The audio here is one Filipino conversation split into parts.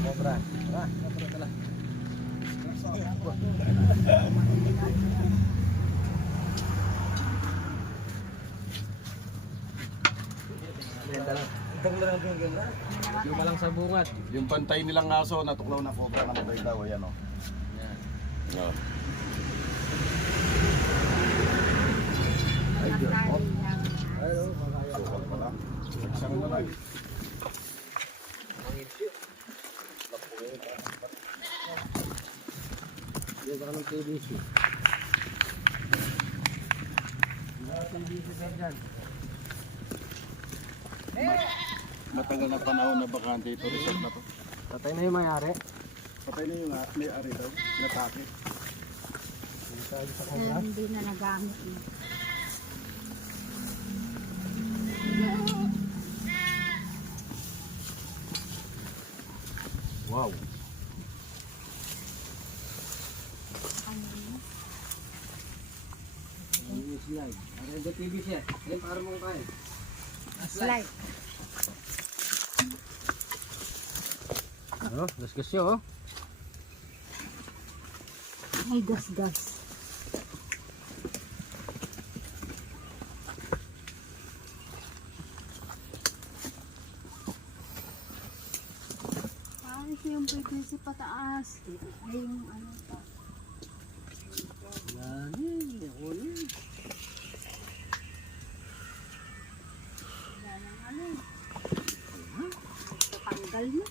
cobra. Cobra tala. Yung malang sa bungat. Yung pantay nilang aso, natuklaw na cobra na matay daw. Ayan o. Oh. Ay, Diyos po. Sukal pala. Nagsang na lang. Yung baka ng PVC. PVC sir dyan. Matagal na panahon na bakante ito. Resort na to. Patay na yung mayari. Patay na yung may-ari daw. Natake. Hindi na nagamit mo. Wow. Slide. Ano yung PVC yan? Yan para mong kain. Slide. Ano? Gas-gas yun oh. Ay, gas-gas. Paano siya yung PVC pataas? Ay, yung ano pa. Yan eh. Ako na eh. Yan ang ano. Tanggal na.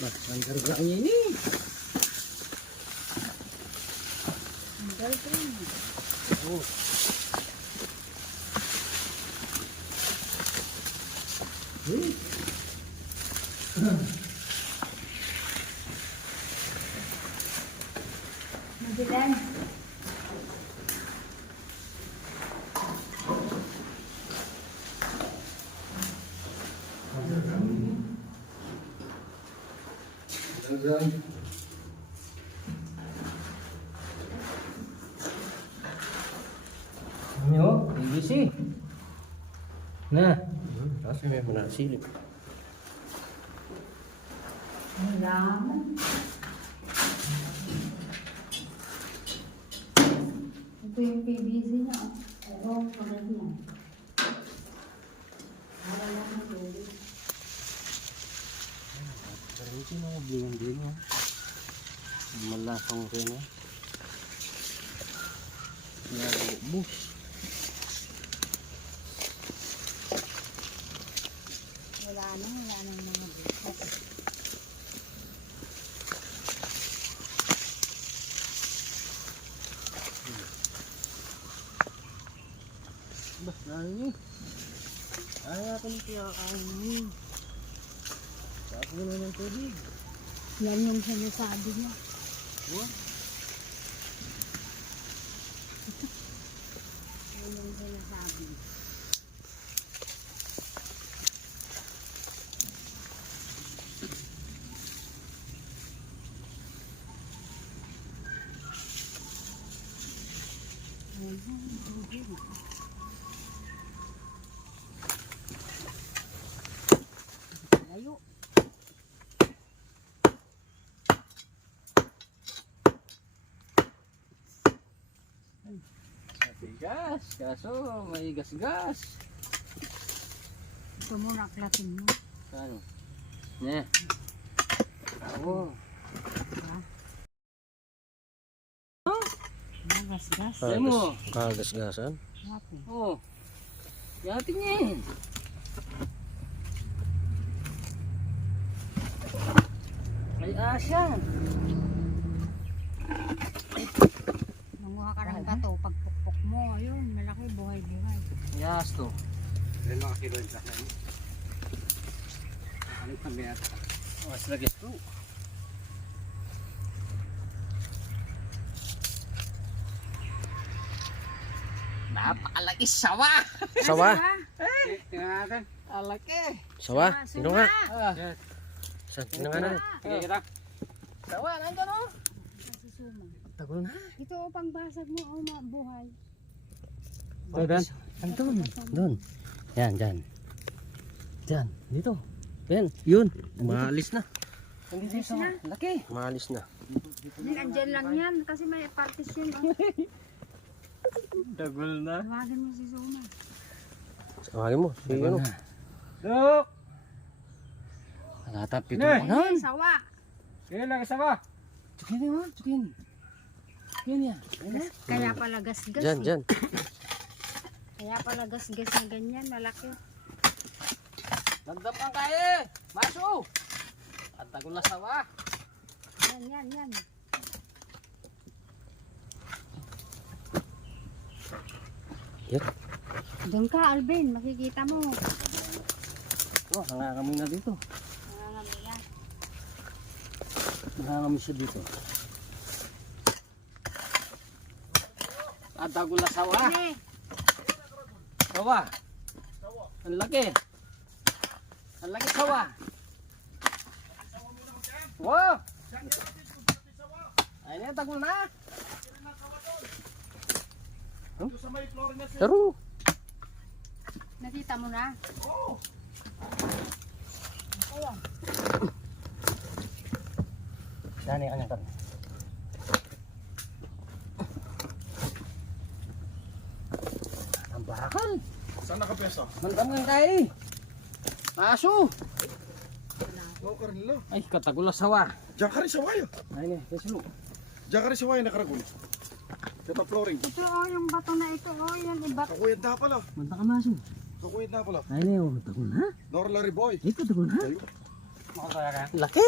Mas, ang karga niya ini. Tanggal pa yun. Oh. Madilan. Ano? PVC. Na. Tapos may muna silip. Ang laman. Ito yung PVC niya. Oo, pagod niya. Wala lang na tuloy. Pero hindi na mablingan din oh. Malasang rin oh. Bus. Wala nang mga bukas. Bah, nani? Ay, natin kiyakain. Sabi mo na ng tubig. Yan yung sinasabi niya. Oh. Yan yung sinasabi niya. Layo. Gas, kaso may gas-gas. Ito muna aklatin mo. Ano? Ne. Oo. Gas-gas. Sabi mo. Kagas-gasan? Happy. Oo. Yatin niya eh. Ay asya. Nanguha ka ng gato. Pag pukpok mo, ayun, malaki, buhay-buhay. Yas to. Ilan mga kilo yung sakay? Ano pang binata? Mas lagi to. Napakalaki sawa. Sawa? Tingnan natin. Alaki. Sawa? Sino nga? Ah. Saan? Tingnan nga na. Sige kita. Sawa, nandiyan o. Kasi suma. Tagal na. Ito, pangbasag mo, buhay. Doon. Andun. Doon. Yan, dyan. Dyan. Dito. Yan, yun. Maalis na. Hindi dito. Laki. Maalis na. Hindi, andyan lang yan. Kasi may partition. Oh. Dagol na. Tawagin mo si Suma. Tawagin mo. Si ano? Dok! Natatapit Ne! mo. Ay, sawa. Kaya lang isa ba? Tsukini mo, tsukini. Yan yan. Kaya pala gasgas. Diyan, eh. diyan. Kaya pala gasgas na ganyan. Malaki. Dagdam ang kaya. Maso! At tagol na sawa. Yan. Yan. Doon ka, Alvin. Makikita mo. Oh, nangangamoy na dito. Nangangamila. Nangangamoy siya dito. At tagol na sawa. Hindi. Sawa. Ang laki. Ang laki sawa. Wow! Ayun, tagol na. Pero, Nakita mo na? Dani, kanyang karne. Ang bakal. Saan nakapeso? Mantangan kay. Aso. Oo, Carnilo. Ay, katagol na sawa. Diyan ka rin sa wire. Ayun, kesulo. Diyan ka rin sa wire nakaragul. Ito flooring. Ito yung bato na ito. Yan iba. Kakuyad na pala. Mantaka maso. Kakuyad na pala. Ayun, tagol na. Norlary boy. Ito, tagol na. Ayun. Makakaya ka? Laki.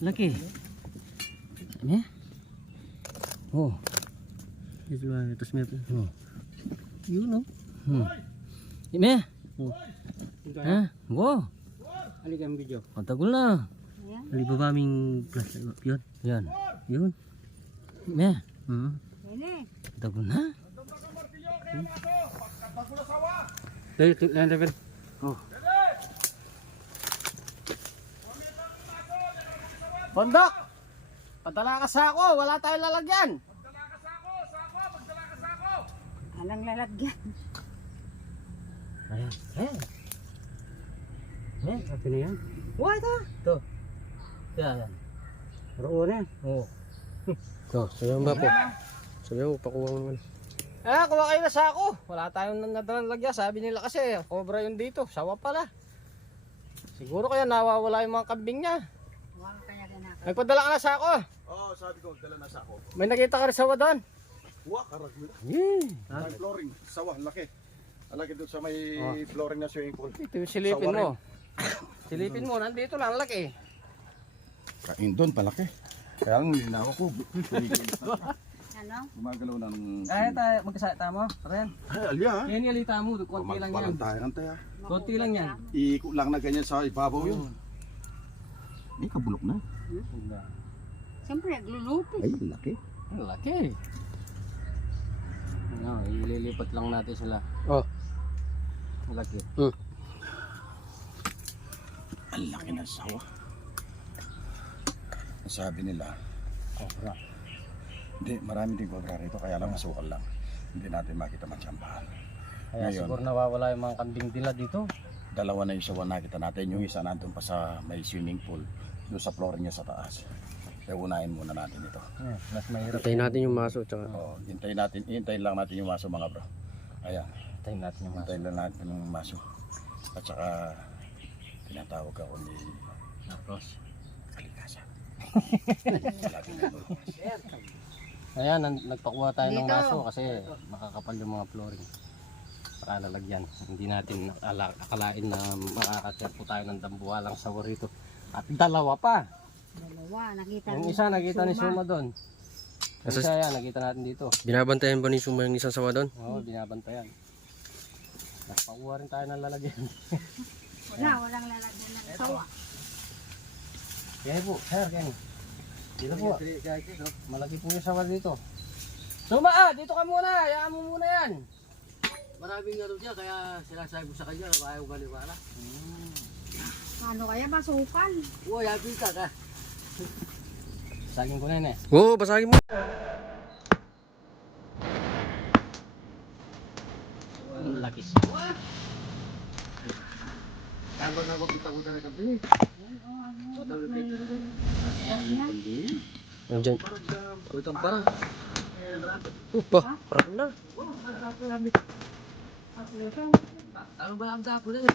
Laki. Ano? Oh. Ito ba? Ito smith. Oh. Yun, oh. Ime. Oh. Ha? Wow. Halika ang video. Ang tagol na. Ayan. Ali ba aming plus? Yun. Yan. Yun. Ime. Yan eh. Tagol na. Level. Oh. Bondok! Padala ka sa ako, wala tayong lalagyan. Alang lalagyan. Ayan. Ayan. Ayan, sabi na yan. Wah, ito. Ito. Yan. Roon na. Oo. oh, sabihan ba po? Sabihan mo, pakuha mo naman. Kuha kayo na sa ako. Wala tayong nadalang lagyan. Sabi nila kasi, cobra yun dito. Sawa pala. Siguro kaya nawawala yung mga kambing niya. Huwag kaya ganaka. Nagpadala ka na sa ako. Oo, sabi ko, dala na sa ako. May nakita ka rin sawa doon. Huwag, karagul. Yeah. May flooring. Sawa, laki. Ang laki doon sa may flooring na swimming pool. Ito yung silipin mo. Silipin mo, nandito lang, laki. Kain doon, palaki. Kaya lang, hindi na ako. Ano? Gumagalaw ng... Ay, tayo, magkasakita mo. Ren. Ay, alya ha. Yan yung alita mo, konti lang yan. Palantayan tayo. Konti lang yan. Iikot lang na ganyan sa ibabaw yun. Ay, kabulok na. Siyempre, naglulupit. Ay, laki. Ang laki. Ano, ililipat lang natin sila. Oh. Ang laki. Ang laki ng sawa. Sabi nila, Cobra. hindi, marami din cobra rito, kaya lang masukal lang. Hindi natin makita matsambahan. Kaya Ngayon. siguro nawawala yung mga kambing dila dito. Dalawa na yung sawa nakita natin. Yung isa nandun pa sa may swimming pool, doon sa flooring niya sa taas. Kaya unahin muna natin ito. Mas mahirap. Hintayin natin yung maso. Tsaka, Hintayin lang natin yung maso mga bro. Ayan, Tayo natin yung maso. hintayin lang natin yung maso. At saka, tinatawag ako ni Marcos. Kalikasan. Ayan, nagpakuha tayo ng Dito. maso kasi makakapal yung mga flooring. Saka lalagyan. Hindi natin akalain na makakasya po tayo ng dambuhalang sawa rito. At dalawa pa. Dalawa, nakita Yung mo. isa nakita ni Suma doon. Yung Nasa- isa yan, nakita natin dito. binabantayan ba ni Suma yung isang sawa doon? Oo, binabantayan. Nagpakuha rin tayo ng lalagyan. Walang lalagyan ng sawa. Kaya po, sir, Kenny. Dito po. Malaki po yung sawa dito. Suma, dito ka muna. Hayaan mo muna yan. Maraming ano dyan, kaya sinasabi ko sa kanya, ayaw baliwala. Ano kaya masukal? Uy, happy ka ka. Saging ko na yun eh. Oo, basagin mo. Ang laki. Habang nakapagpunta na kami. Nandyan. Utang para. Ba, parang na. Ano ba ang tapo na eh?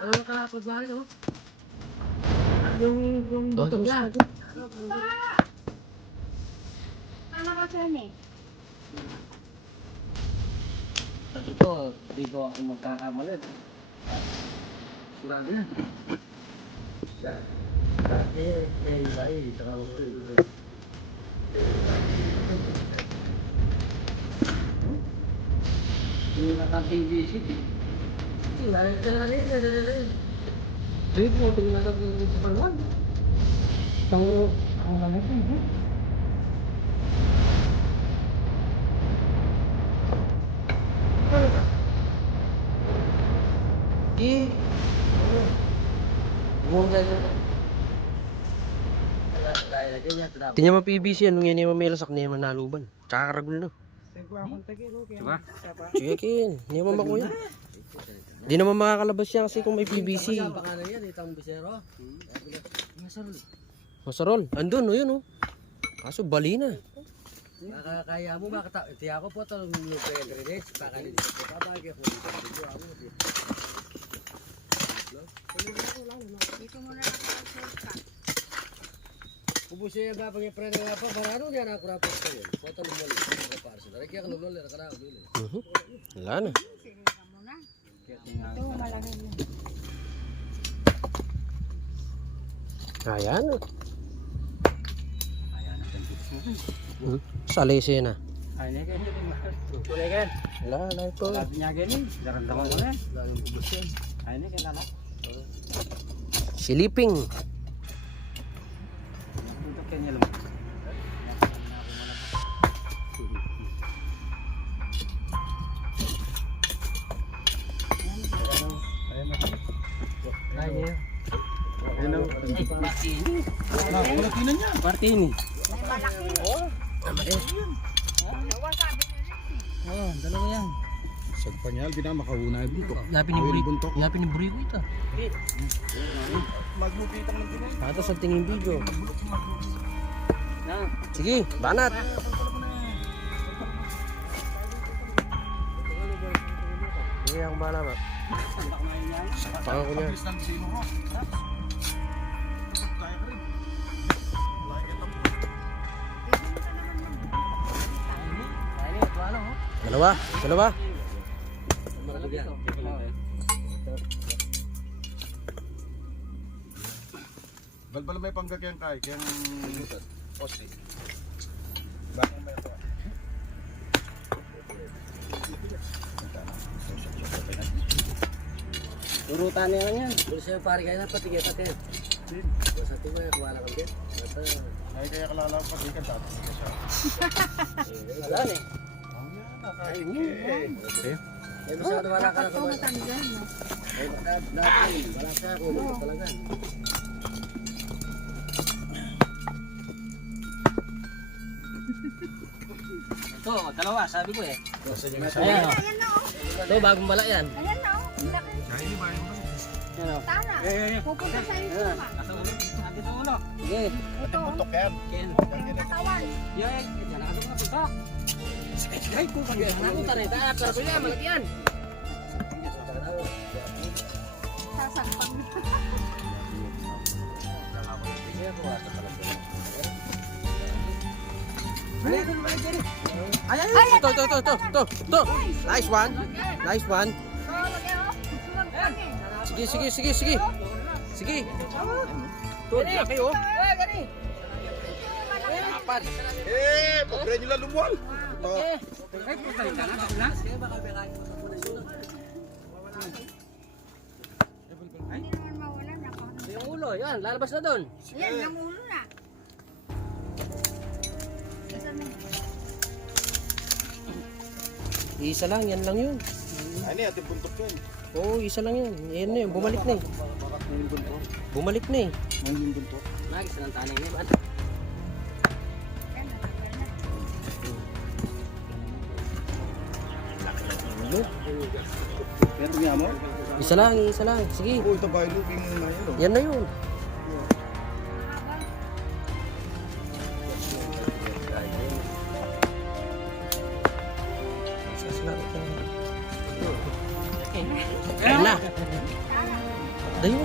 Ano ba kahapon ba rin oh? Yung butong niya. Ano ka dyan eh? Ito, di ko ako magkakamali. Surado yan. Yung naka-TVC. Trip mo, tingnan natin yung sa panuan. Ang lamig eh. Tingnan mo PBC yan, nung yan yung mamilasak niya yung naluban. Tsaka karagul na. Diba? Chicken, hindi mo makuya. Hindi naman makakalabas yan kasi kung may PBC. Ang pangalan yan, itang bisero. Masarol. Masarol, andun o yun o. Kaso bali na. Kaya mo bakit tiya ko po ito lupa yung drainage. Baka hindi ko pabagay kung hindi ko video ako. Dito muna nakasulta. Kubusin yung babang yung prena nga pa. Barano niya na ako rapos ka yun. Foto lumali. Dari kaya ka lumali. Nakarako dito. Wala na. Sinigang mo na. Ito, malaki yun. Ayan o. Salisi na. Ay, hindi kayo. Kulay kayo. Wala, wala ito. Sabi niya ganyan. Daramdaman ko na. Lalo yung kubus yan. Ay, hindi kayo lala. Siliping. Tutok kayo niya lumang. Ay, niya. Hello. Martini. Kulatinan niya. Martini. May malaki. Dalawa sabi nila. Oh, dalawa yan. Sagpa niya, di na makahuna yung buntok. Yapin ni Buri. buntok. Yapin ni Buri ko ito. Magmupita ng tinay. Pato sa tingin video. Sige, banat. Sige, ang bala ba? Sakpangan ko niya. Dalawa, dalawa. Balbal may panggagyan kay, kayang poste. Bakit may ito? Turutan niya yan. Terus saya pari kaya na pati kaya pati. Sa tingin ko wala kang get. Ay kaya kalala pa di ka dati siya. Wala ni. Ay, Eh bisa wala ka na Ito matanggal, no? Eh dati wala ka ko talaga. Ito, dalawa, sabi ko eh. Ayan oh. Ayan na, oh. Ito bagong bala yan. Ayan na, oh. Ang laki. Yan o. Tara. Pupunta sa iyo, ma. Nasa ulo. Ate sa ulo. Sige. Ito, oh. buntok yan. Ken. Yung katawan. Yan. Yan, nakasok na punta. Ay ko pag ako tare ta pero kuya malaki yan. Sasampag. Ito. Nice one. Nice one. Oh, lagi, oh. Suwag kami. Sige, sige, sige, sige. Sige. Ito, laki oh. Apat. Pagre nyo lang lumuwal. Ay, punta ka na. Bakla. Hindi naman mawala na. Yung ulo yan lalabas na doon. Ayan, namulo na. Isa na. Isa lang, yan lang yun. Ano yan, ating buntok yan. Oo, isa lang yan. Yan na yun, bumalik na eh. Bumalik na eh. Yung buntok. Nagis ng taning ni man. Ayan, natanggal na. Ano? Pero nga mo? Isa lang, isa lang. Sige. Oo, ito ba yung looping na yun? oh. Yan na yun. Yan na. Dayo.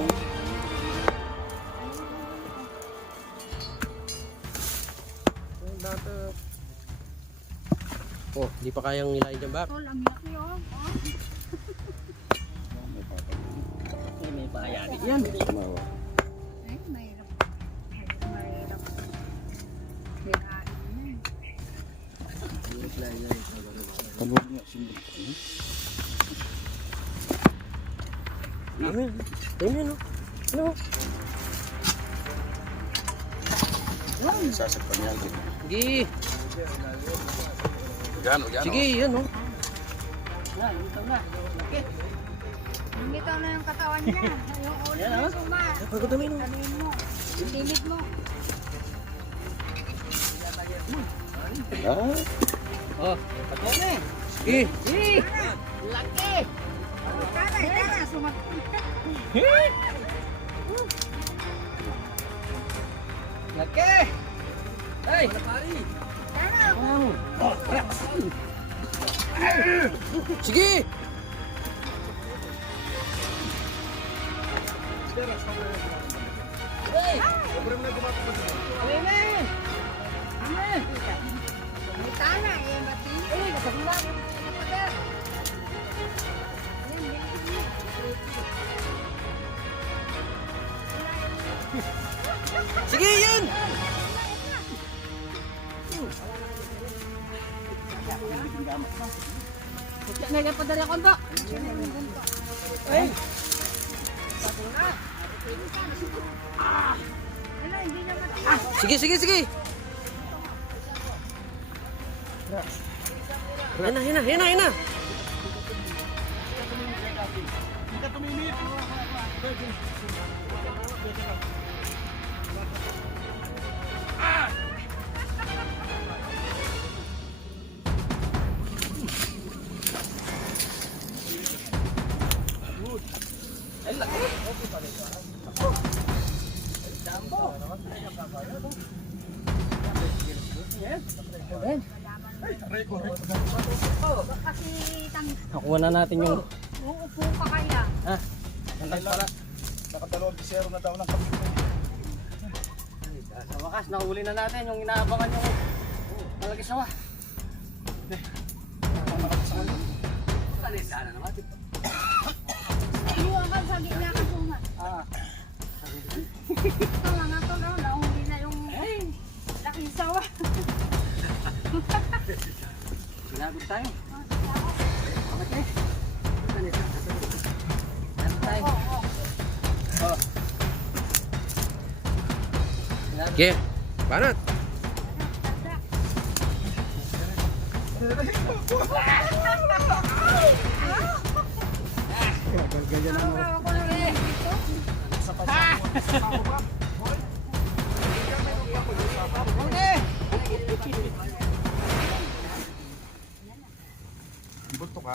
Oh, di pa kayang nilain dyan ba? Tol, ang laki oh. May bayani. Ay, mahirap. Mahirap. Hirain na. Kalawag nga, simple. Amen. Amen, no? Ano? Sasaktan niya. Sige. Yan, yan. Sige, yan, no? Lumitaw na yung katawan niya. Yung ulo mo suma. Pagkutamin, no? Sabihin mo. Limit mo. Ah, Oh, patuloy. Sige. Laki! Tara, sumat. Laki! Ay! Sige. Tana, eh, mati. Sige, yan. Nagpadala ko ba? Wala, hindi na mati. Sige, sige, sige. Yan na, yan na, yan na, yan na. Kasi Nakuha na natin yung... uupo pa kaya. Ha? Nandang pala. nakadalawang pisero na daw ng kami. Sa wakas, nahuli na natin yung inaabangan yung malaki sawa. Sana naman. Iwan ka sa gitna ka suma. Ito mga to daw, nahuli na yung laking sawa. Sinabot tayo. Okay. Ano tayo? Oh. Okay. Banat.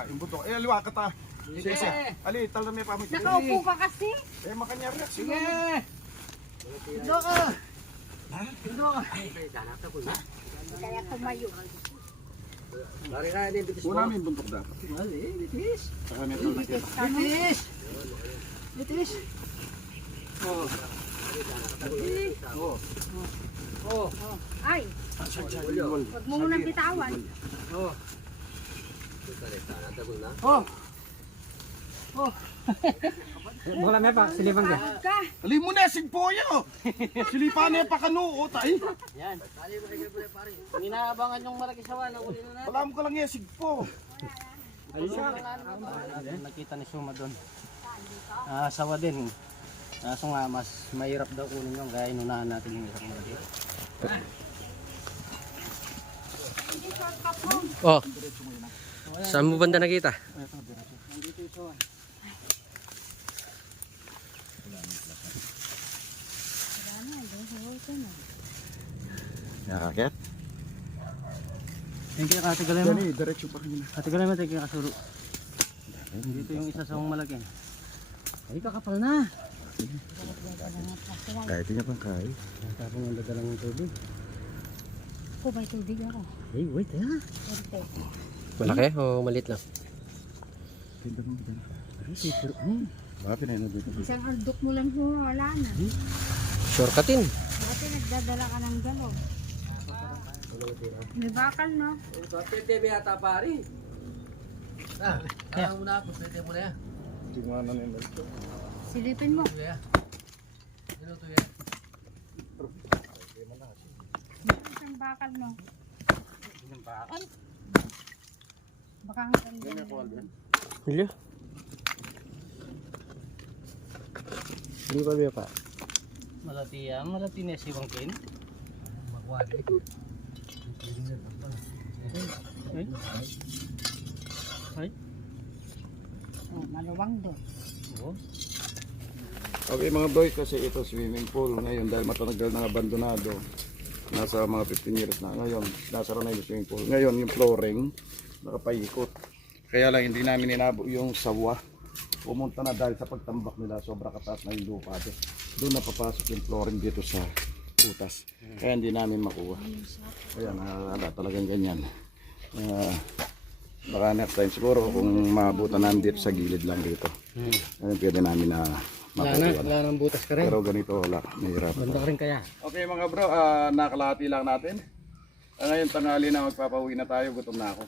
Imbuntok. Eh, aliwa ka ta. Sige. Ali, tala may pamit. Nakaupo ka kasi. Eh, makanya react. Sige. Doon ka. Kaya tumayo. Lari ka din, bitis mo. Una namin buntok dapat. Mali, bitis. Saka may tala kita. Bitis! Bitis! Oh. Oh. Oh. Ay, huwag mo munang bitawan. Oh. Oh. Oh. Wala may pa, silipan ka. Pagod ka. Ali mo na, sigpoyo. Silipan na pa kanuot ay. Yan. Yung inaabangan yung malaki sawa, nahuli na natin. Alam ko lang yan, sigpo. Nakita ni Suma doon. Sawa din. Kaso nga, mas mahirap daw kunin yung kaya inunahan natin yung isang malaki. Oh. Saan mo banda nakita? Nakakit? Thank you, katigalay mo. Dani, diretso pa kanina. Katigalay mo, thank you, kasuro. Dito yung isa sa malaki. Ay, kakapal na. Kahit niya pang kahit. Tapos ang dadalang ng tubig. Ako, may tubig ako. Hey, wait ha. Ente. Malaki o malit lang? Baka pinainog dito. Isang aldok mo lang po, wala na. Shortcutin. Dati nagdadala ka ng galong. May bakal, no? Pwede ba yata pari? Kaya mo na ako, pwede mo na yan. Tingnan na nila. Silipin mo. Ito yan. Minuto yan. Isang bakal, no? Ay! Baka ang ganda. Hila. Hindi pa ba pa? Malati na si Bangkin. Magwari. Ay. Ay. Oh, maluwang doon. Oh. Okay mga boys, kasi ito swimming pool ngayon dahil matagal na abandonado. Nasa mga 15 years na. Ngayon, nasa na yung swimming pool. Ngayon, yung flooring, nakapaikot. Kaya lang hindi namin inabo yung sawa. Pumunta na dahil sa pagtambak nila, sobra kataas na yung lupa. Doon napapasok yung flooring dito sa utas. Kaya hindi namin makuha. Kaya wala talagang ganyan. Baka next time siguro kung maabutan namin dito sa gilid lang dito. Ayun, pwede namin na maputuan. Wala nang butas ka rin. Pero ganito wala, mahirap. Banda ka rin kaya. Okay mga bro, nakalahati lang natin. Ngayon tanghali na magpapauwi na tayo, gutom na ako.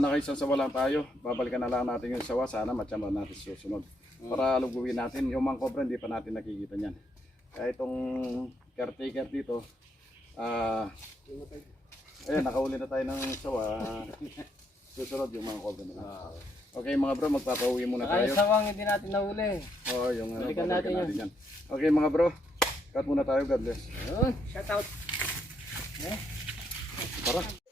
Nakaisang sawa lang tayo, babalikan na lang natin yung sawa, sana matyaman natin susunod. Para luguin natin, yung mga cobra hindi pa natin nakikita niyan. Kaya itong caretaker dito, ayun, nakauli na tayo ng sawa, susunod yung mga cobra nila. Okay mga bro, magpapauwi muna Ay, tayo. sawang hindi natin nahuli. Oo, yung Balikan babalikan natin yan. Okay mga bro, cut muna tayo, God bless. Yun, shout out. Tara.